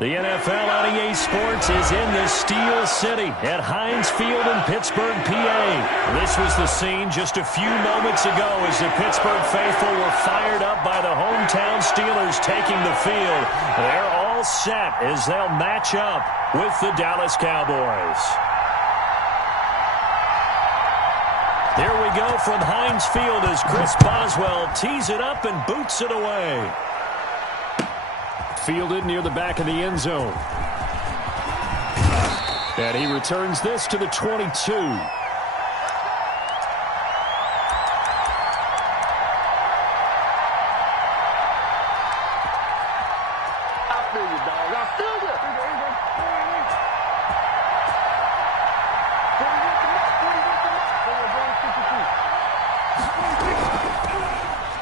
The NFL on EA Sports is in the Steel City at Heinz Field in Pittsburgh, PA. This was the scene just a few moments ago as the Pittsburgh faithful were fired up by the hometown Steelers taking the field. They're all set as they'll match up with the Dallas Cowboys. Here we go from Heinz Field as Chris Boswell tees it up and boots it away. Fielded near the back of the end zone. And he returns this to the 22.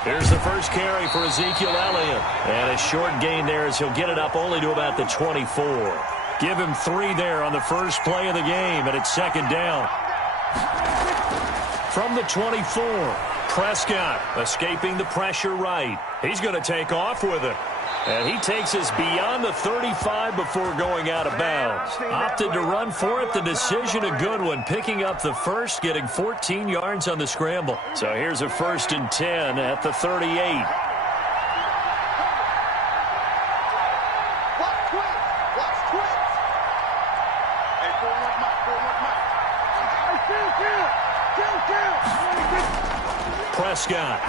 Here's the first carry for Ezekiel Elliott. And a short gain there as he'll get it up only to about the 24. Give him 3 there on the first play of the game, and it's second down. From the 24, Prescott escaping the pressure right. He's going to take off with it. And he takes us beyond the 35 before going out of bounds. Opted to run for it. The decision a good one. Picking up the first, getting 14 yards on the scramble. So here's a 1st and 10 at the 38. Prescott.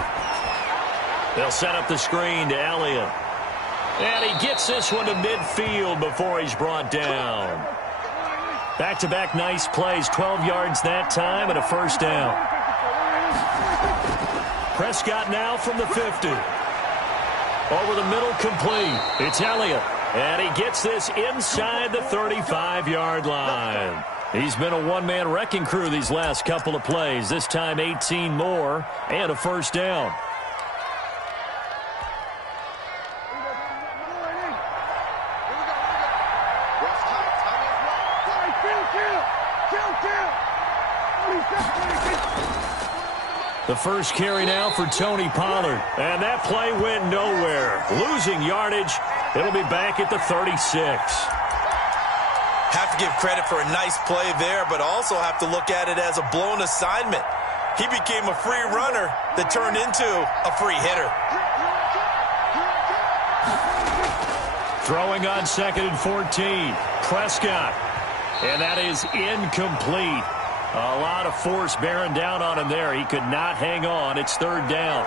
They'll set up the screen to Elliott. And he gets this one to midfield before he's brought down. Back-to-back nice plays, 12 yards that time and a first down. Prescott now from the 50. Over the middle, complete. It's Elliott. And he gets this inside the 35-yard line. He's been a one-man wrecking crew these last couple of plays. This time 18 more and a first down. The first carry now for Tony Pollard. And that play went nowhere. Losing yardage. It'll be back at the 36. Have to give credit for a nice play there, but also have to look at it as a blown assignment. He became a free runner that turned into a free hitter. Throwing on 2nd and 14. Prescott. And that is incomplete. A lot of force bearing down on him there. He could not hang on. It's 3rd down.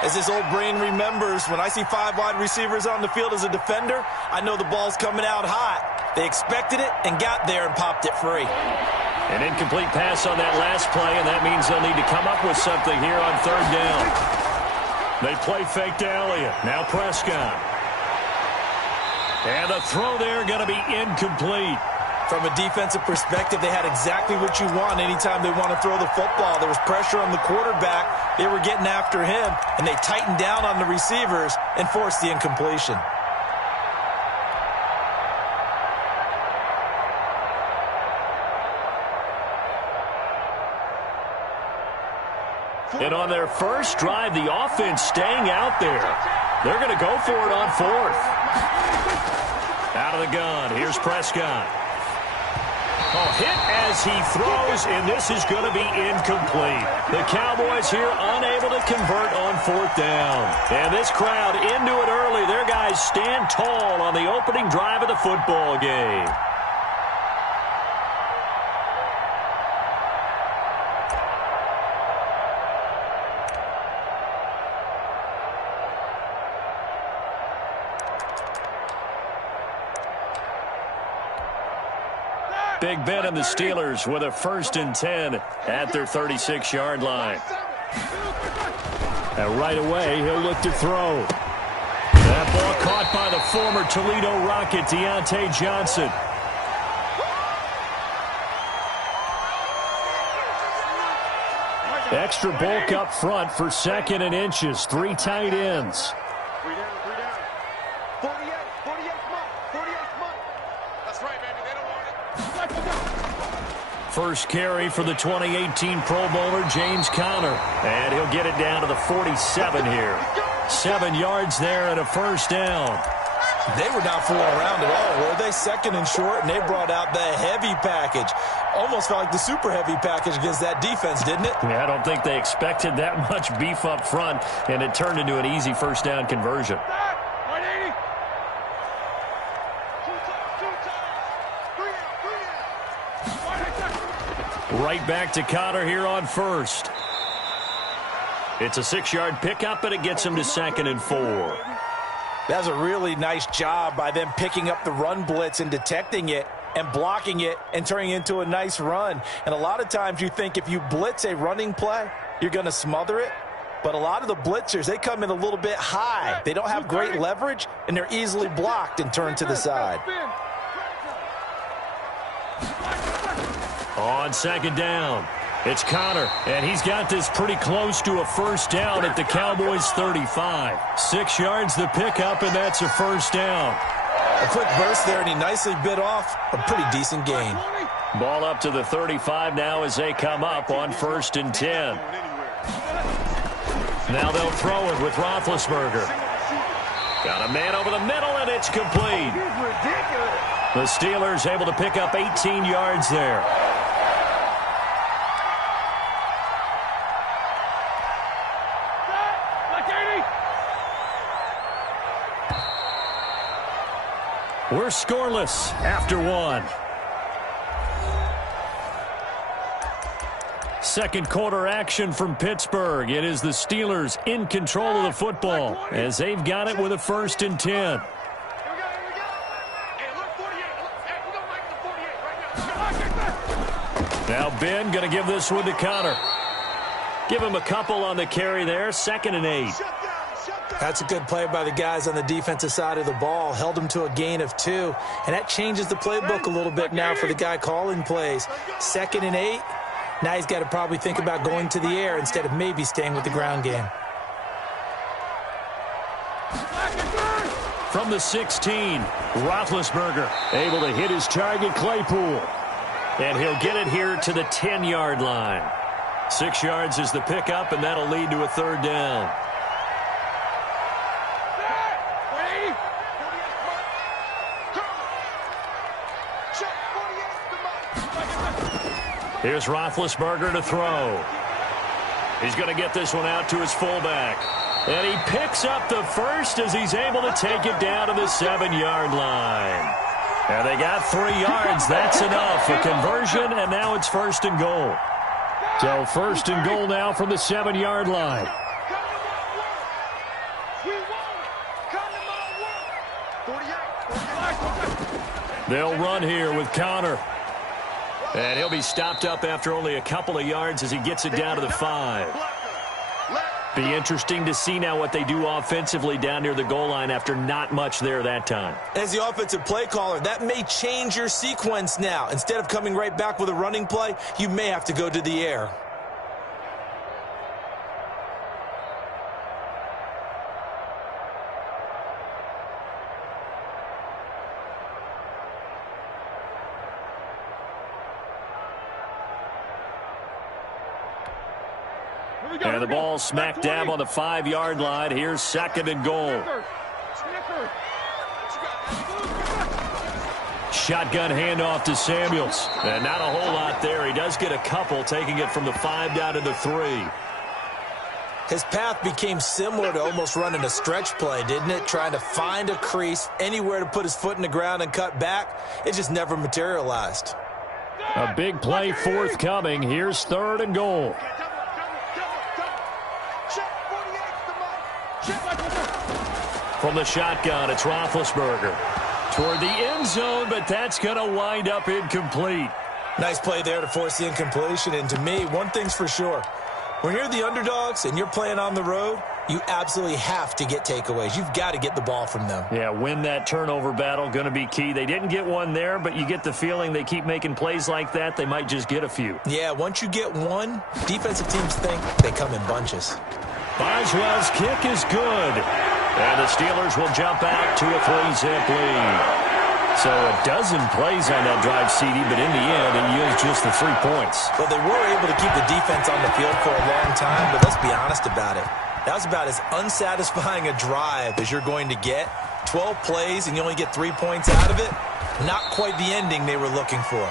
As his old brain remembers, when I see 5 wide receivers on the field as a defender, I know the ball's coming out hot. They expected it and got there and popped it free. An incomplete pass on that last play, and that means they'll need to come up with something here on 3rd down. They play fake to Elliott. Now Prescott. And the throw there going to be incomplete. From a defensive perspective, they had exactly what you want anytime they want to throw the football. There was pressure on the quarterback. They were getting after him, and they tightened down on the receivers and forced the incompletion. And on their first drive, the offense staying out there. They're going to go for it on 4th. Out of the gun, here's Prescott. Oh, hit as he throws, and this is going to be incomplete. The Cowboys here unable to convert on 4th down. And this crowd into it early. Their guys stand tall on the opening drive of the football game. Big Ben and the Steelers with a 1st and 10 at their 36-yard line. And right away, he'll look to throw. That ball caught by the former Toledo Rocket, Deontay Johnson. Extra bulk up front for 2nd and inches. 3 tight ends. First carry for the 2018 Pro Bowler, James Conner. And he'll get it down to the 47 here. 7 yards there and a first down. They were not fooling around at all, were they? Second and short, and they brought out the heavy package. Almost felt like the super heavy package against that defense, didn't it? Yeah, I don't think they expected that much beef up front, and it turned into an easy first down conversion. Right back to Connor here on first. It's a 6-yard pickup, and it gets him to 2nd and 4. That's a really nice job by them picking up the run blitz and detecting it and blocking it and turning it into a nice run. And a lot of times you think if you blitz a running play, you're going to smother it. But a lot of the blitzers, they come in a little bit high. They don't have great leverage, and they're easily blocked and turned to the side. On 2nd down, it's Connor, and he's got this pretty close to a first down at the Cowboys' 35. 6 yards the pickup, and that's a first down. A quick burst there, and he nicely bit off a pretty decent gain. Ball up to the 35 now as they come up on 1st and 10. Now they'll throw it with Roethlisberger. Got a man over the middle, and it's complete. The Steelers able to pick up 18 yards there. We're scoreless after 1. Second quarter action from Pittsburgh. It is the Steelers in control of the football as they've got it with a 1st and 10. Now Ben going to give this one to Connor. Give him a couple on the carry there. 2nd and 8. That's a good play by the guys on the defensive side of the ball. Held them to a gain of 2. And that changes the playbook a little bit now for the guy calling plays. 2nd and 8. Now he's got to probably think about going to the air instead of maybe staying with the ground game. From the 16, Roethlisberger able to hit his target, Claypool. And he'll get it here to the 10-yard line. 6 yards is the pickup, and that'll lead to a 3rd down. Here's Roethlisberger to throw. He's going to get this one out to his fullback. And he picks up the first as he's able to take it down to the 7-yard line. And they got 3 yards. That's enough. A conversion, and now it's 1st and goal. So 1st and goal now from the 7-yard line. They'll run here with Connor. And he'll be stopped up after only a couple of yards as he gets it down to the 5. Be interesting to see now what they do offensively down near the goal line after not much there that time. As the offensive play caller, that may change your sequence now. Instead of coming right back with a running play, you may have to go to the air. And the ball smack dab on the 5-yard line. Here's 2nd and goal. Shotgun handoff to Samuels. And not a whole lot there. He does get a couple, taking it from the 5 down to the 3. His path became similar to almost running a stretch play, didn't it? Trying to find a crease, anywhere to put his foot in the ground and cut back. It just never materialized. A big play forthcoming. Here's 3rd and goal. From the shotgun, it's Roethlisberger. Toward the end zone, but that's going to wind up incomplete. Nice play there to force the incompletion. And to me, one thing's for sure. When you're the underdogs and you're playing on the road, you absolutely have to get takeaways. You've got to get the ball from them. Yeah, win that turnover battle, going to be key. They didn't get one there, but you get the feeling they keep making plays like that, they might just get a few. Yeah, once you get one, defensive teams think they come in bunches. Boswell's kick is good. And the Steelers will jump out to a 3-zip lead. So a dozen plays on that drive, CD, but in the end, it used just the 3 points. Well, they were able to keep the defense on the field for a long time, but let's be honest about it. That was about as unsatisfying a drive as you're going to get 12 plays and you only get 3 points out of it, not quite the ending they were looking for.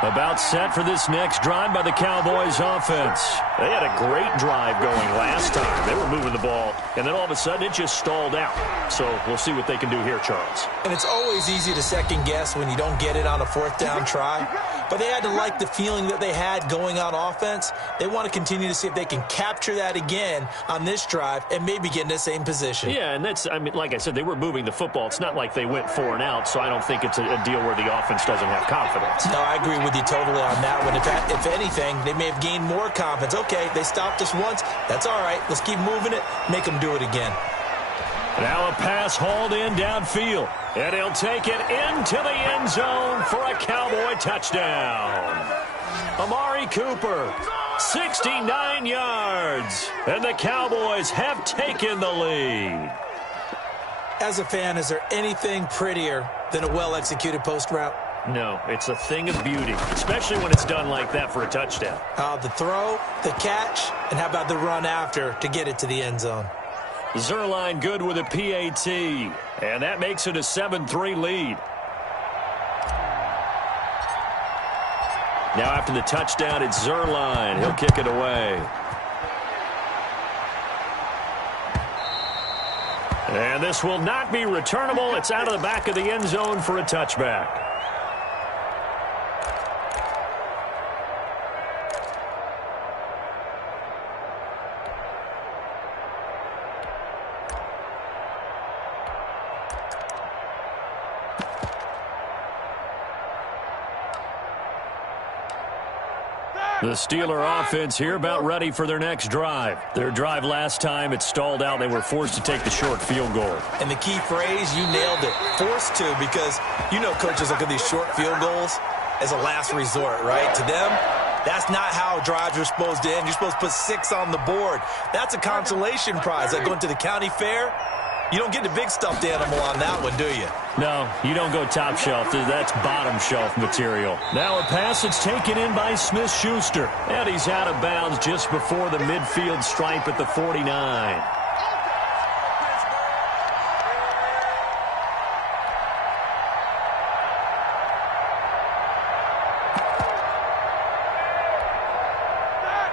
About set for this next drive by the Cowboys offense. They had a great drive going last time. They were moving the ball, and then all of a sudden it just stalled out. So we'll see what they can do here, Charles. And it's always easy to second guess when you don't get it on a fourth down try. But they had to like the feeling that they had going on offense. They want to continue to see if they can capture that again on this drive and maybe get in the same position. Yeah, and that's, I mean, like I said, they were moving the football. It's not like they went 4 and out, so I don't think it's a deal where the offense doesn't have confidence. No, I agree with you totally on that one. If anything, they may have gained more confidence. Okay, they stopped us once. That's all right. Let's keep moving it. Make them do it again. Now a pass hauled in downfield. And he'll take it into the end zone for a Cowboy touchdown. Amari Cooper, 69 yards. And the Cowboys have taken the lead. As a fan, is there anything prettier than a well-executed post route? No, it's a thing of beauty, especially when it's done like that for a touchdown. The throw, the catch, and how about the run after to get it to the end zone? Zerline good with a PAT, and that makes it a 7-3 lead. Now after the touchdown, it's Zerline. He'll kick it away. And this will not be returnable. It's out of the back of the end zone for a touchback. The Steeler offense here about ready for their next drive. Their drive last time, it stalled out. They were forced to take the short field goal. And the key phrase, you nailed it, forced to, because you know coaches look at these short field goals as a last resort, right? To them, that's not how drives are supposed to end. You're supposed to put 6 on the board. That's a consolation prize. Like going to the county fair, you don't get the big stuffed animal on that one, do you? No, you don't go top shelf. That's bottom shelf material. Now a pass that's taken in by Smith-Schuster. And he's out of bounds just before the midfield stripe at the 49.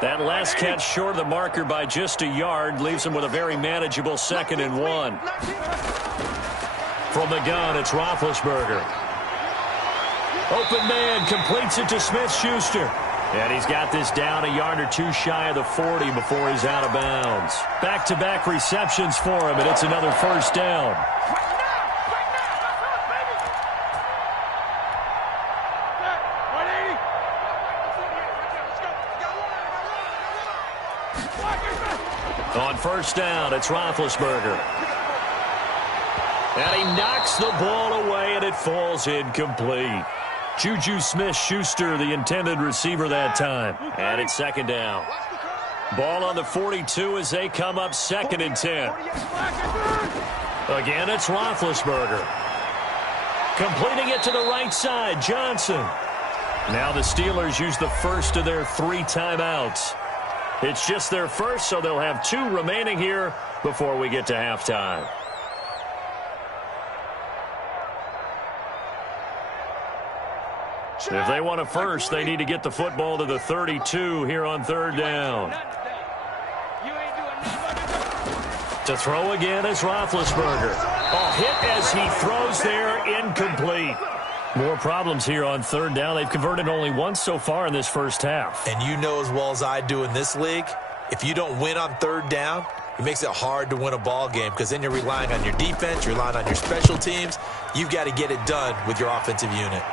That last catch short of the marker by just a yard leaves him with a very manageable 2nd and 1. From the gun, it's Roethlisberger. Open man completes it to Smith-Schuster. And he's got this down a yard or 2 shy of the 40 before he's out of bounds. Back-to-back receptions for him, and it's another first down. On first down, it's Roethlisberger. And he knocks the ball away, and it falls incomplete. Juju Smith-Schuster, the intended receiver that time. And it's 2nd down. Ball on the 42 as they come up 2nd and 10. Again, it's Roethlisberger. Completing it to the right side, Johnson. Now the Steelers use the first of their 3 timeouts. It's just their first, so they'll have 2 remaining here before we get to halftime. If they want a first, they need to get the football to the 32 here on 3rd down. To throw again is Roethlisberger. A hit as he throws there, incomplete. More problems here on 3rd down. They've converted only once so far in this first half. And you know as well as I do in this league, if you don't win on 3rd down, it makes it hard to win a ball game because then you're relying on your defense, you're relying on your special teams. You've got to get it done with your offensive unit.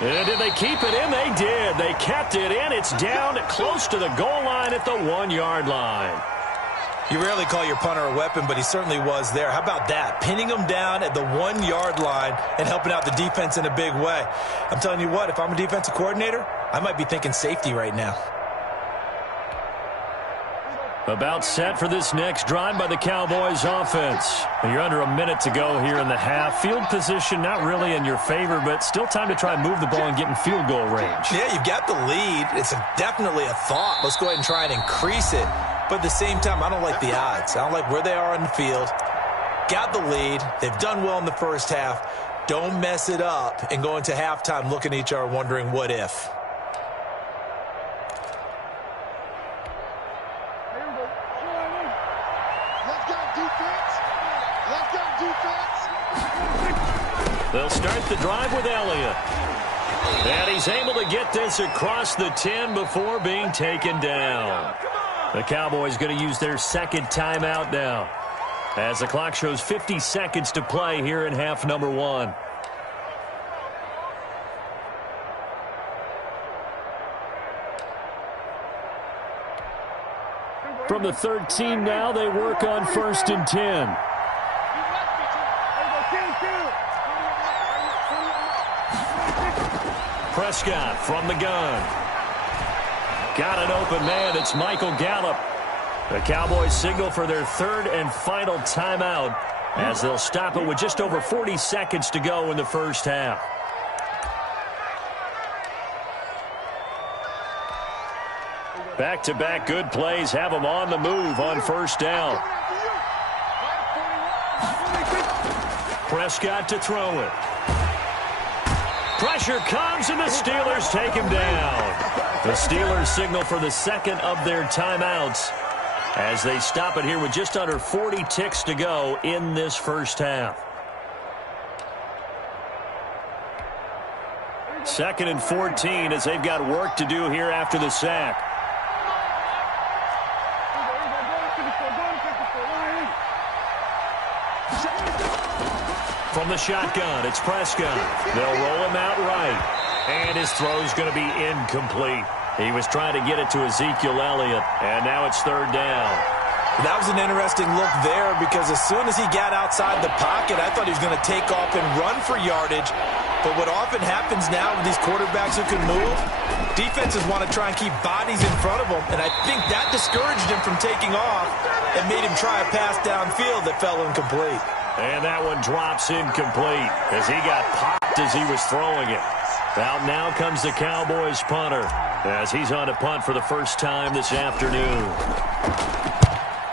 And did they keep it in? They did. They kept it in. It's down close to the goal line at the 1-yard line. You rarely call your punter a weapon, but he certainly was there. How about that? Pinning him down at the 1-yard line and helping out the defense in a big way. I'm telling you what, if I'm a defensive coordinator, I might be thinking safety right now. About set for this next drive by the Cowboys offense. You're under a minute to go here in the half. Field position not really in your favor, but still time to try and move the ball and get in field goal range. Yeah, you've got the lead. It's definitely a thought. Let's go ahead and try and increase it. But at the same time, I don't like the odds. I don't like where they are on the field. Got the lead. They've done well in the first half. Don't mess it up and go into halftime looking at each other wondering what if. They'll start the drive with Elliott. And he's able to get this across the 10 before being taken down. The Cowboys going to use their second timeout now, as the clock shows 50 seconds to play here in half number 1. From the 13 now, they work on 1st and 10. Prescott from the gun. Got an open man. It's Michael Gallup. The Cowboys signal for their third and final timeout as they'll stop it with just over 40 seconds to go in the first half. Back-to-back good plays have them on the move on first down. Prescott to throw it. Pressure comes, and the Steelers take him down. The Steelers signal for the second of their timeouts as they stop it here with just under 40 ticks to go in this first half. 2nd and 14 as they've got work to do here after the sack. From the shotgun, it's Prescott. They'll roll him out right. And his throw's going to be incomplete. He was trying to get it to Ezekiel Elliott, and now it's 3rd down. That was an interesting look there because as soon as he got outside the pocket, I thought he was going to take off and run for yardage. But what often happens now with these quarterbacks who can move, defenses want to try and keep bodies in front of them, and I think that discouraged him from taking off and made him try a pass downfield that fell incomplete. And that one drops incomplete as he got popped as he was throwing it. Out now comes the Cowboys punter as he's on to punt for the first time this afternoon.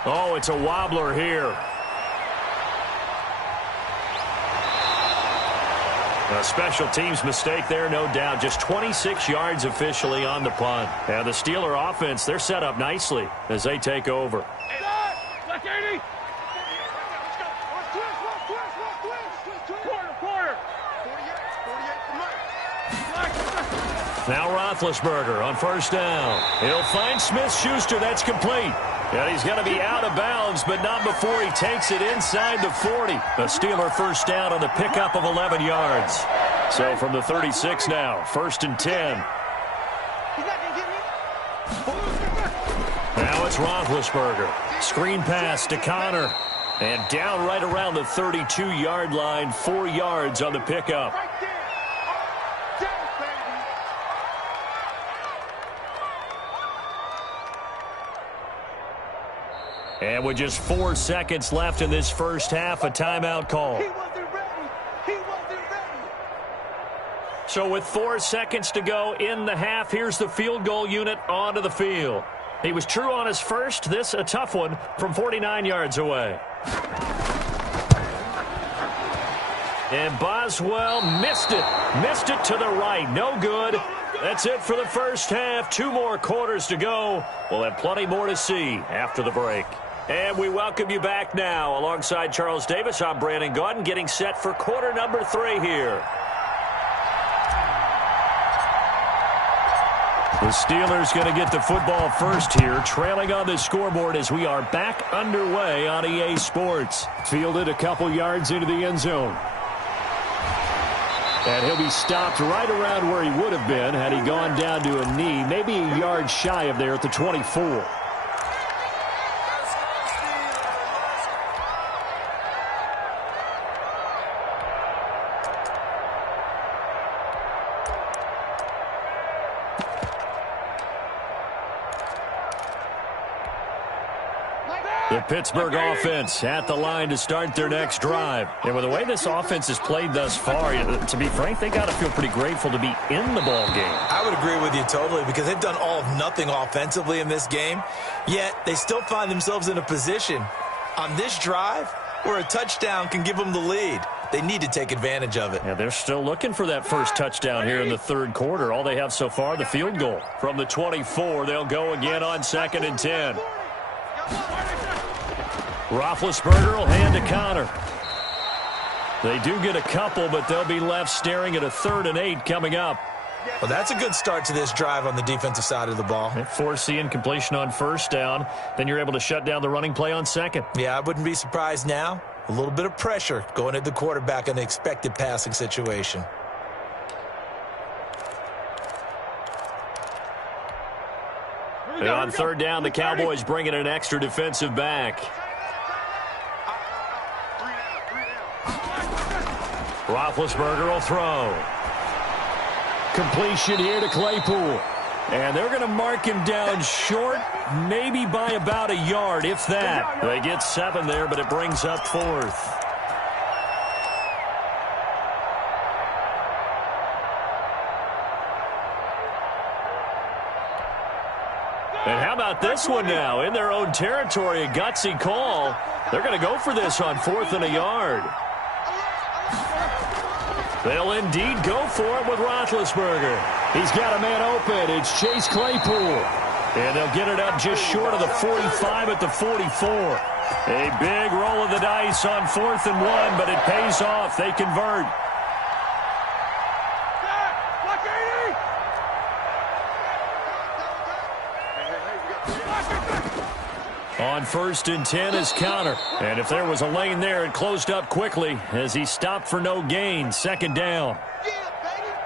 Oh, it's a wobbler here. A special teams mistake there, no doubt. Just 26 yards officially on the punt. And the Steeler offense, they're set up nicely as they take over. Now Roethlisberger on first down. He'll find Smith-Schuster. That's complete. And he's going to be out of bounds, but not before he takes it inside the 40. The Steeler first down on the pickup of 11 yards. So from the 36 now, 1st and 10. Now it's Roethlisberger. Screen pass to Connor. And down right around the 32-yard line, 4 yards on the pickup. And with just 4 seconds left in this first half, a timeout call. He wasn't ready. He wasn't ready. So with 4 seconds to go in the half, here's the field goal unit onto the field. He was true on his first. This a tough one from 49 yards away. And Boswell missed it. Missed it to the right. No good. That's it for the first half. 2 more quarters to go. We'll have plenty more to see after the break. And we welcome you back now. Alongside Charles Davis, I'm Brandon Gaudin, getting set for quarter number 3 here. The Steelers going to get the football first here, trailing on the scoreboard as we are back underway on EA Sports. Fielded a couple yards into the end zone. And he'll be stopped right around where he would have been had he gone down to a knee, maybe a yard shy of there at the 24. The Pittsburgh offense at the line to start their next drive. And with the way this offense has played thus far, to be frank, they got to feel pretty grateful to be in the ball game. I would agree with you totally because they've done all of nothing offensively in this game, yet they still find themselves in a position on this drive where a touchdown can give them the lead. They need to take advantage of it. Yeah, they're still looking for that first touchdown here in the third quarter. All they have so far, the field goal. From the 24, they'll go again on 2nd and 10. Roethlisberger will hand to Connor. They do get a couple, but they'll be left staring at a 3rd and 8 coming up. Well, that's a good start to this drive on the defensive side of the ball. Force the incompletion on first down. Then you're able to shut down the running play on second. Yeah, I wouldn't be surprised now. A little bit of pressure going at the quarterback in an expected passing situation. And on 3rd down, the Cowboys bring in an extra defensive back. Roethlisberger will throw. Completion here to Claypool. And they're going to mark him down short, maybe by about a yard, if that. They get 7 there, but it brings up 4th. And how about this one now? In their own territory, a gutsy call. They're going to go for this on 4th and a yard. They'll indeed go for it with Roethlisberger. He's got a man open. It's Chase Claypool. And they'll get it up just short of the 45 at the 44. A big roll of the dice on 4th and 1, but it pays off. They convert. On 1st and 10 is Connor. And if there was a lane there, it closed up quickly as he stopped for no gain. 2nd down.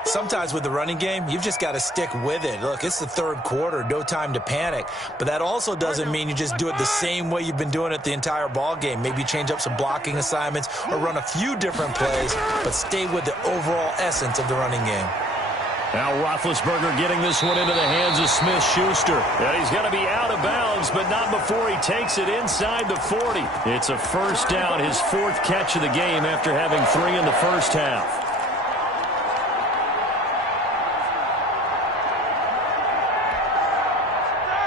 Sometimes with the running game, you've just got to stick with it. Look, it's the 3rd quarter, no time to panic. But that also doesn't mean you just do it the same way you've been doing it the entire ball game. Maybe change up some blocking assignments or run a few different plays, but stay with the overall essence of the running game. Now Roethlisberger getting this one into the hands of Smith-Schuster. And he's going to be out of bounds, but not before he takes it inside the 40. It's a 1st down, his 4th catch of the game after having 3 in the first half.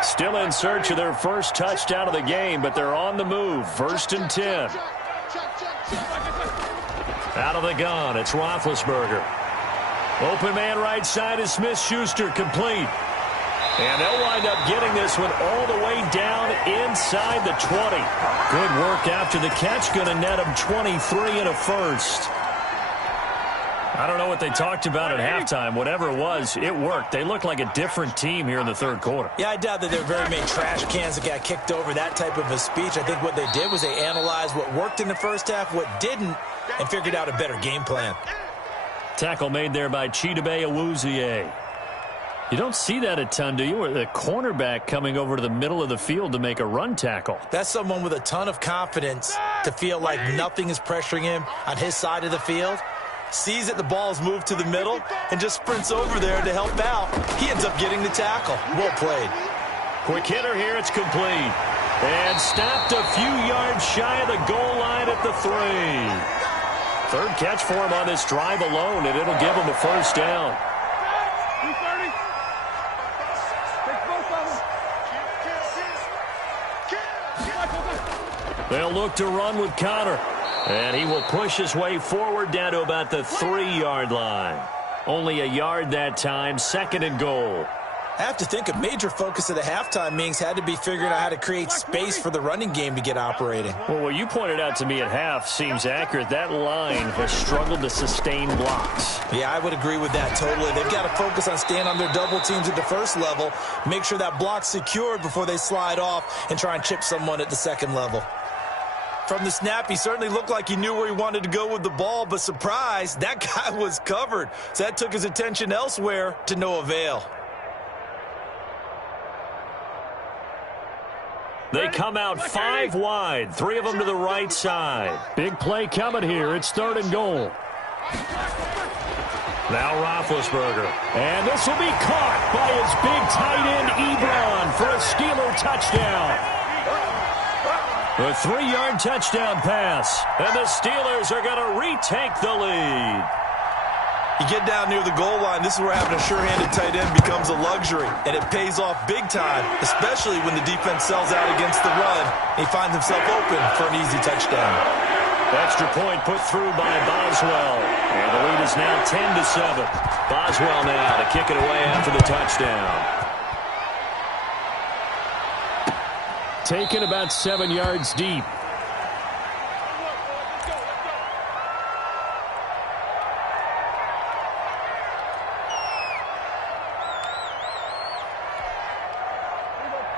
Still in search of their first touchdown of the game, but they're on the move. 1st and 10. Out of the gun, it's Roethlisberger. Open man right side is Smith-Schuster, complete. And they'll wind up getting this one all the way down inside the 20. Good work after the catch, going to net them 23 and a 1st. I don't know what they talked about at halftime. Whatever it was, it worked. They looked like a different team here in the 3rd quarter. Yeah, I doubt that there were very many trash cans that got kicked over, that type of a speech. I think what they did was they analyzed what worked in the first half, what didn't, and figured out a better game plan. Tackle made there by Chidobe Awuzie. You don't see that a ton, do you? Or the cornerback coming over to the middle of the field to make a run tackle. That's someone with a ton of confidence to feel like nothing is pressuring him on his side of the field. Sees that the ball's moved to the middle and just sprints over there to help out. He ends up getting the tackle. Well played. Quick hitter here. It's complete. And stopped a few yards shy of the goal line at the 3. 3rd catch for him on this drive alone, and it'll give him a 1st down. They'll look to run with Connor. And he will push his way forward down to about the 3-yard line. Only a yard that time, 2nd and goal. I have to think a major focus of the halftime meetings had to be figuring out how to create space for the running game to get operating. Well, what you pointed out to me at half seems accurate. That line has struggled to sustain blocks. Yeah, I would agree with that totally. They've got to focus on staying on their double teams at the 1st level, make sure that block's secured before they slide off and try and chip someone at the 2nd level. From the snap, he certainly looked like he knew where he wanted to go with the ball, but surprise, that guy was covered. So that took his attention elsewhere to no avail. They come out 5 wide, 3 of them to the right side. Big play coming here. It's 3rd and goal. Now Roethlisberger. And this will be caught by his big tight end, Ebron, for a Steeler touchdown. A 3-yard touchdown pass. And the Steelers are going to retake the lead. You get down near the goal line, this is where having a sure-handed tight end becomes a luxury, and it pays off big time, especially when the defense sells out against the run. He finds himself open for an easy touchdown. Extra point put through by Boswell. And the lead is now 10-7. Boswell now to kick it away after the touchdown. Taken about 7 yards deep.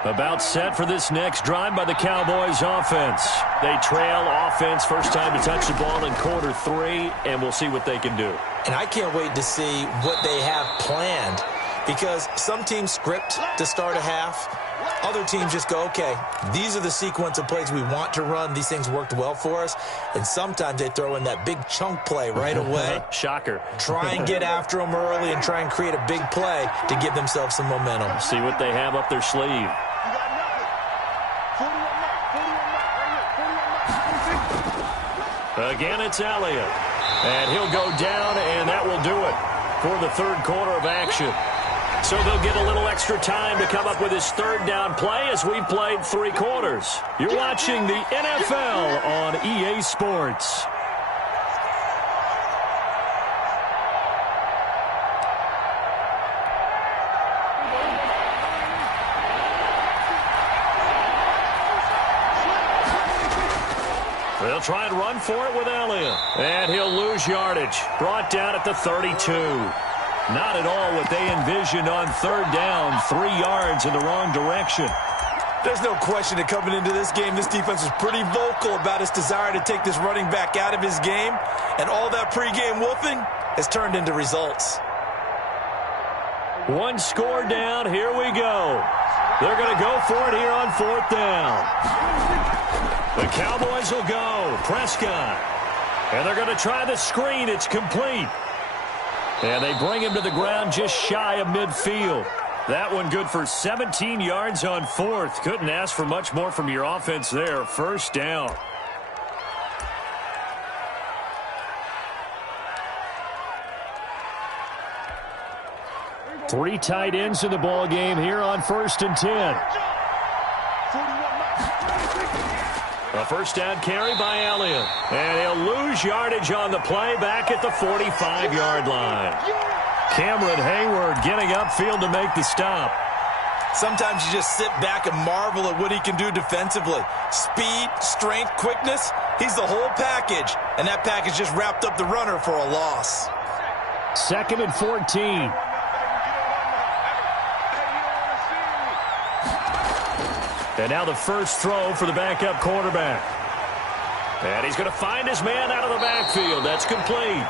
About set for this next drive by the Cowboys offense. They trail offense, first time to touch the ball in quarter 3, and we'll see what they can do. And I can't wait to see what they have planned, because some teams script to start a half. Other teams just go, okay, these are the sequence of plays we want to run. These things worked well for us. And sometimes they throw in that big chunk play right away. Shocker. Try and get after them early and try and create a big play to give themselves some momentum. See what they have up their sleeve. Again, it's Elliott. And he'll go down, and that will do it for the third quarter of action. So they'll get a little extra time to come up with his third down play as we've played 3 quarters. You're watching the NFL on EA Sports. They'll try and run for it with Elliott. And he'll lose yardage. Brought down at the 32. Not at all what they envisioned on third down. 3 yards in the wrong direction. There's no question that coming into this game, this defense was pretty vocal about its desire to take this running back out of his game. And all that pregame wolfing has turned into results. 1 score down. Here we go. They're going to go for it here on 4th down. The Cowboys will go. Prescott. And they're going to try the screen. It's complete. And they bring him to the ground just shy of midfield. That one good for 17 yards on 4th. Couldn't ask for much more from your offense there. 1st down. Three tight ends in the ball game here on 1st and 10. A 1st down carry by Elliott. And he'll lose yardage on the play back at the 45-yard line. Cameron Hayward getting upfield to make the stop. Sometimes you just sit back and marvel at what he can do defensively. Speed, strength, quickness, he's the whole package. And that package just wrapped up the runner for a loss. 2nd and 14. And now the first throw for the backup quarterback. And he's going to find his man out of the backfield. That's complete.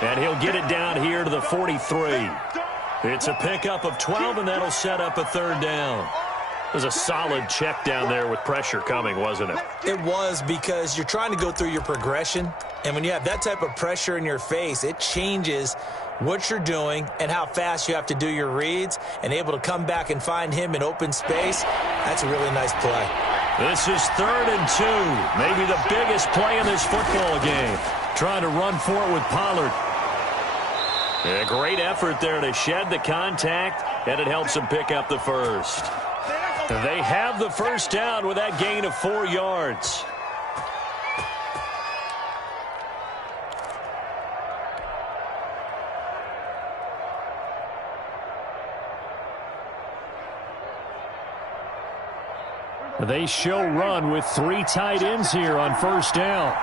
And he'll get it down here to the 43. It's a pickup of 12, and that'll set up a 3rd down. It was a solid check down there with pressure coming, wasn't it? It was, because you're trying to go through your progression. And when you have that type of pressure in your face, it changes what you're doing and how fast you have to do your reads, and able to come back and find him in open space. That's a really nice play. This is 3rd and 2. Maybe the biggest play in this football game. Trying to run for it with Pollard. A great effort there to shed the contact, and it helps them pick up the first. They have the 1st down with that gain of 4 yards. They show run with 3 tight ends here on 1st down.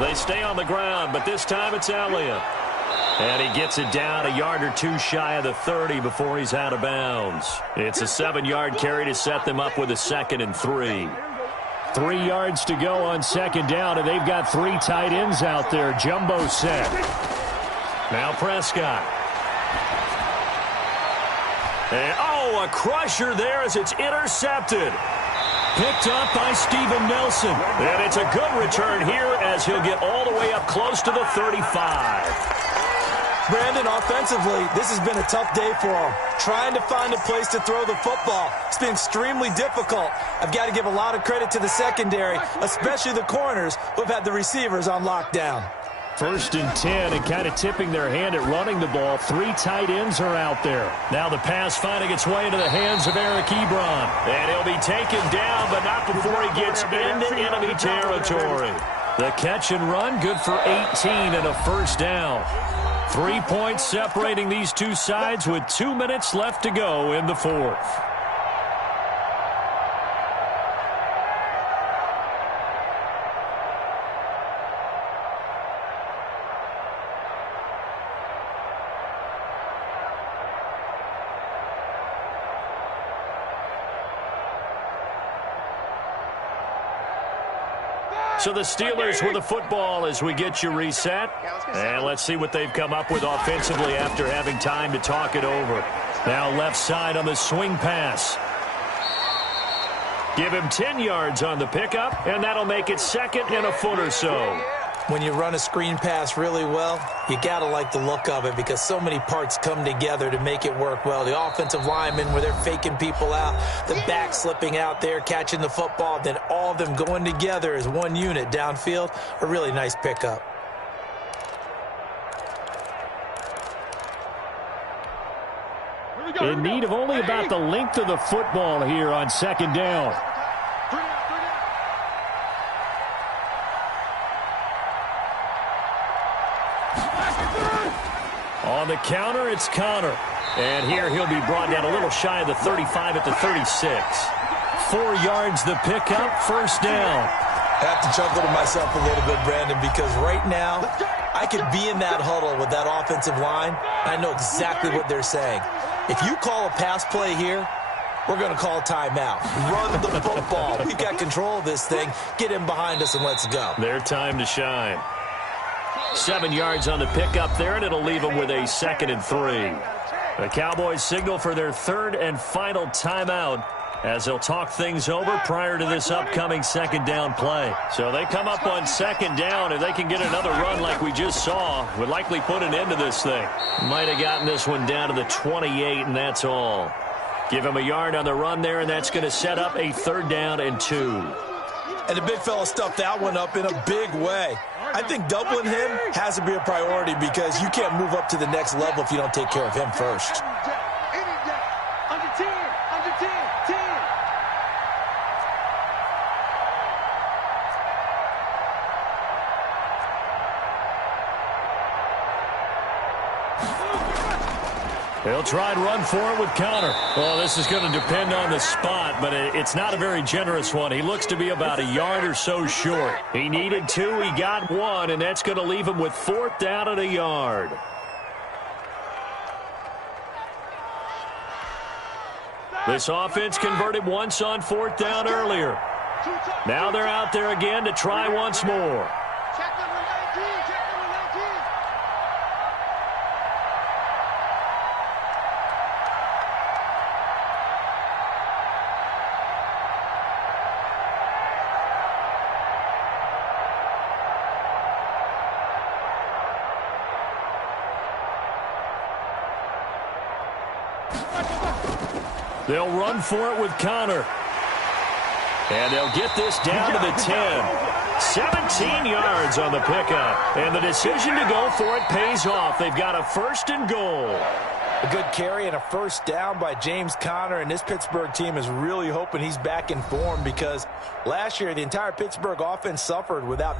They stay on the ground, but this time it's Elliott. And he gets it down a yard or 2 shy of the 30 before he's out of bounds. It's a 7-yard carry to set them up with a 2nd and 3. 3 yards to go on 2nd down, and they've got 3 tight ends out there. Jumbo set. Now Prescott. And, a crusher there as it's intercepted. Picked up by Steven Nelson. And it's a good return here as he'll get all the way up close to the 35. Brandon, offensively, this has been a tough day for them. Trying to find a place to throw the football. It's been extremely difficult. I've got to give a lot of credit to the secondary, especially the corners who have had the receivers on lockdown. 1st and 10 and kind of tipping their hand at running the ball. 3 tight ends are out there. Now the pass finding its way into the hands of Eric Ebron. And he'll be taken down, but not before he gets into enemy territory. The catch and run, good for 18 and a first down. 3 points separating these two sides with 2 minutes left to go in the 4th. So the Steelers with the football as we get you reset. And let's see what they've come up with offensively after having time to talk it over. Now left side on the swing pass. Give him 10 yards on the pickup, and that'll make it 2nd and a foot or so. When you run a screen pass really well, you got to like the look of it because so many parts come together to make it work well. The offensive linemen where they're faking people out, the back slipping out there, catching the football, then all of them going together as one unit downfield. A really nice pickup. In need of only about the length of the football here on 2nd down. On the counter, it's Connor. And here he'll be brought down a little shy of the 35 at the 36. 4 yards the pickup, 1st down. I have to chuckle to myself a little bit, Brandon, because right now I could be in that huddle with that offensive line. I know exactly what they're saying. If you call a pass play here, we're going to call timeout. Run the football. We've got control of this thing. Get him behind us and let's go. Their time to shine. 7 yards on the pickup there, and it'll leave them with a 2nd and 3. The Cowboys signal for their 3rd and final timeout as they'll talk things over prior to this upcoming 2nd down play. So they come up on 2nd down. If they can get another run like we just saw, would likely put an end to this thing. Might have gotten this one down to the 28, and that's all. Give him a yard on the run there, and that's going to set up a 3rd down and 2. And the big fella stuffed that one up in a big way. I think doubling him has to be a priority because you can't move up to the next level if you don't take care of him first. Under 10, under 10, 10. He'll try and run for it with Connor. Well, this is going to depend on the spot, but it's not a very generous one. He looks to be about a yard or so short. He needed 2, he got 1, and that's going to leave him with 4th down and a yard. This offense converted once on 4th down earlier. Now they're out there again to try once more. Check number 19, check number 19. They'll run for it with Connor. And they'll get this down to the 10. 17 yards on the pickup. And the decision to go for it pays off. They've got a 1st and goal. A good carry and a 1st down by James Conner, and this Pittsburgh team is really hoping he's back in form because last year the entire Pittsburgh offense suffered without